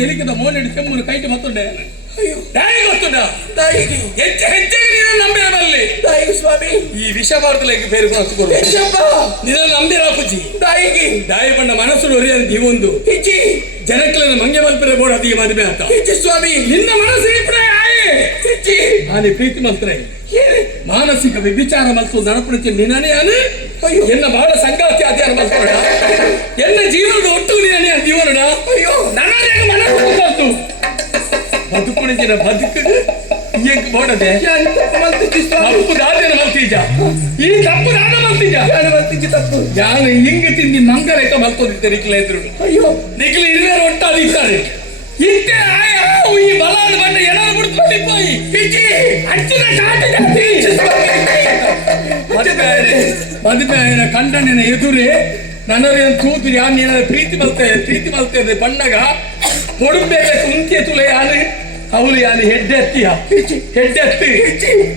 తెలికిన మోనెడి చెమ్మును కైకి మత్తుండే దాయికి వస్తుండా ಹೆಚ್ಚೆಚ್ಚೆಗೆ ನಂಬಿರ ಬಲ್ಲಿ ದಾಯಿಗೆ ಸ್ವಾಮಿ ಈ ವಿಷಭಾರತಕ್ಕೆ ಬೇರೆ ಕೊಡ್ತಾರೆ ನಿನ್ನ ನಂಬಿರ ಪೂಜಿ ದಾಯಿ ಬಂಡ ಮನಸ್ಸು ಒರಿಯಂತ ಇವೊಂದು ಹಿಚ್ಚಿ ಜನಕ್ಕಳನ್ನು ಮಂಗೆ ಮಲ್ಪರೆ ಬೋಡ ಅದಿಗೆ ಮದುವೆ ಅಂತ ಹಿಚ್ಚಿ ಸ್ವಾಮಿ ನಿನ್ನ ಮನಸ್ಸು ಇಪ್ಪಡೆ ಆಯೆ ಹಿಚ್ಚಿ ಆನೆ ಪ್ರೀತಿ ಮಲ್ತ್ರೆ ಮಾನಸಿಕ ವಿಚಾರ ಮಲ್ತು ನಡಪಡಿಸಿ ನಿನ್ನನೇ ಅನು ಎನ್ನ ಬಹಳ ಸಂಗಾತಿ ಆದ್ಯಾರ ಮಲ್ಕೋಣ ಎನ್ನ ಜೀವನದ ಒಟ್ಟು ನಿನ್ನನೇ ಜೀವನಡ ಅಯ್ಯೋ ನನಗೆ ಮನಸ್ಸು ಬಂತು ಬದುಕುಣಿನ ಬದುಕಿಗೆ ಎಂಕ್ ಬೋಡದೆ ತಪ್ಪು ದಾದಿನ ಮಲ್ತೀಜ ಈ ತಪ್ಪು ನಾನ ಮಲ್ತೀಜ ತಪ್ಪು ಯಾನು ಹಿಂಗ ತಿಂದಿ ಮಂಗರೇಕ ಮಲ್ಕೋದಿದ್ದೆ ನಿಖಿಲ ಎದುರು ಅಯ್ಯೋ ನಿಖಿಲ ಹಿರಿಯರು ಒಟ್ಟಾದಿದ್ದಾರೆ ಇಂತೆ ಆಯ ಈ ಬಲಾದ ಬಂಡ ಏನಾರು ಬಿಡ್ಕೊಂಡು ಹೋಯಿ ಹಿಚ್ಚಿ ಅಚ್ಚಿನ ಮದುವೆ ಆಯ್ನ ಕಂಡನಿನ ಎದುರೇ ನನಗೆ ತೂತು ಯಾನ್ ಏನಾದ್ರು ಪ್ರೀತಿ ಮಲ್ತೇನೆ ಪಣ್ಣಗ ಕೊಡುಬೇಕೆ ಕುಂತಿಯ ತುಲೆ ಯಾನು ಅವಳು ಯಾನು ಹೆಡ್ಡೆತ್ತಿ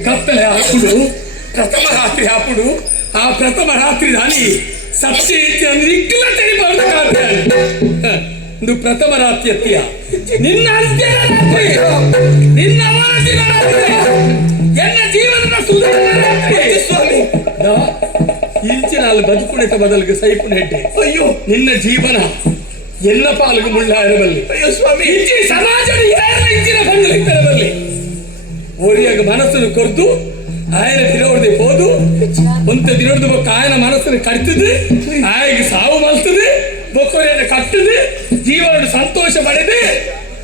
ಕತ್ತಲೆ ಹಾಕುಡು ಪ್ರಥಮ ರಾತ್ರಿ ಹಾಕುಡು ಆ ಪ್ರಥಮ ರಾತ್ರಿ ನಾನಿ ಸತ್ಯ ನಿಖಿಲ ತೆಗಿಬಾರ್ದು ಒಂದು ಪ್ರಥಮ ರಾತ್ರಿ ಎತ್ತಿಯ ನಿನ್ನ ಅಂತ್ಯದ ರಾತ್ರಿ ನಿನ್ನ ಅವನತಿನ ರಾತ್ರಿ ಎನ್ನ ಜೀವನದ ಸುಧಾರಣೆ ಸ್ವಾಮಿ ಇಂಚಿನ ಅಲ್ಲಿ ಬದುಕುಣಿತ ಬದಲಿಗೆ ಸೈಪುನ ಹೆಡ್ಡೆ ಅಯ್ಯೋ ನಿನ್ನ ಜೀವನ ಎಲ್ಲ ಪಾಲ್ಗು ಮುಳ್ಳಾಯಿರಬಲ್ಲಿ ಅಯ್ಯೋ ಸ್ವಾಮಿ ಇಂಚಿ ಸಮಾಜದ ಇಂಚಿನ ಬಂಗಲಿದ್ದರಬಲ್ಲಿ ಓರಿಯಾಗ ಮನಸ್ಸನ್ನು ಕೊರ್ದು ಆಯನ ತಿರೋಡದೆ ಹೋದು ಒಂತ ತಿರೋಡದ ಬೊಕ್ಕ ಆಯನ ಮನಸ್ಸನ್ನು ಕಟ್ತದೆ ಆಯಗೆ ಸಾವು ಮಲ್ತದೆ ಬೊಕ್ಕರೆಯನ್ನು ಕಟ್ಟದೆ ಜೀವನ ಸಂತೋಷ ಪಡೆದೆ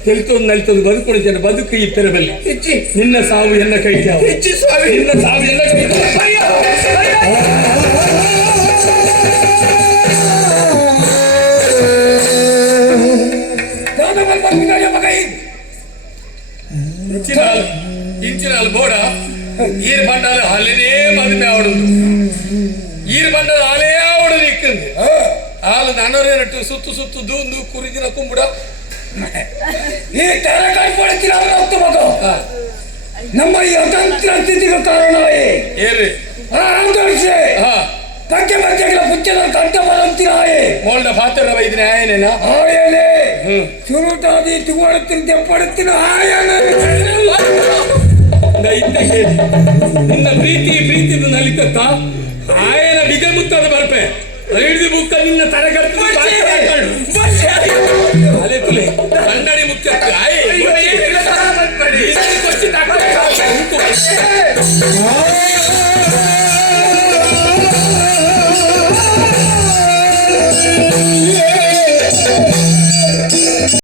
ತೆಲ್ತೊಂದು ನಲ್ತೊಂದು ಬದುಕೊಂಡಿದ್ದೇನೆ ಬದುಕು ಈ ಪೆರಬಲ್ಲಿ ಹೆಚ್ಚಿ ನಿನ್ನ ಸಾವು ಎನ್ನ ಕೈ ಹೆಚ್ಚಿ ಸ್ವಾಮಿ ನಿನ್ನ ಸಾವು ಎಲ್ಲ ಕೈ ಇಂಚಿನಾಲ್ ಬೋಡ ಈರ್ ಬಂಡಾಲ ಹಾಲೇನೇ ಮದುವೆ ಆವಡುದು ಈರ್ ಬಂಡಾಲ ಹಾಲೇ ಆವಡು ನಿಕ್ಕಂದು ಹಾಲು ನನರೇನಟ್ಟು ಸುತ್ತು ದೂಂದು ಕುರಿದಿನ ಕುಂಬುಡ ಈ ತರ ಕಟ್ಕೊಳ್ತೀರ ಅವರ ಹೊತ್ತು ಮಗು ನಮ್ಮ ಈ ಅತಂತ್ರ ಸ್ಥಿತಿಗೆ ಕಾರಣವೇ ಏರಿ ಆಂದೋಳಿಸಿ ಪಕ್ಕೆ ಪಕ್ಕೆಗಳ ಪುಚ್ಚದ ಕಂಠ ಬರಂತಿರಾಯೇ ಮೋಲ್ಡ ಪಾತ್ರ ವೈದ್ಯನ ಆಯನೇನ ಆಯನೇ ಸುರುಟಾದಿ ತುಗೊಳುತ್ತಿನ ತೆಪ್ಪಡುತ್ತಿನ ಆಯನ ನಿನ್ನ ಪ್ರೀತಿದು ನಲಿಕತ್ತ ಆಯನ ಬಿಗೆ ಮುತ್ತದ ಬರ್ಪೆ ಹಿಡಿದು ಬುಕ್ಕ ನಿನ್ನ ತರಗಟ್ಟ ಅಲೆ ತುಲೆ ಕನ್ನಡಿ ಮುಖ್ಯ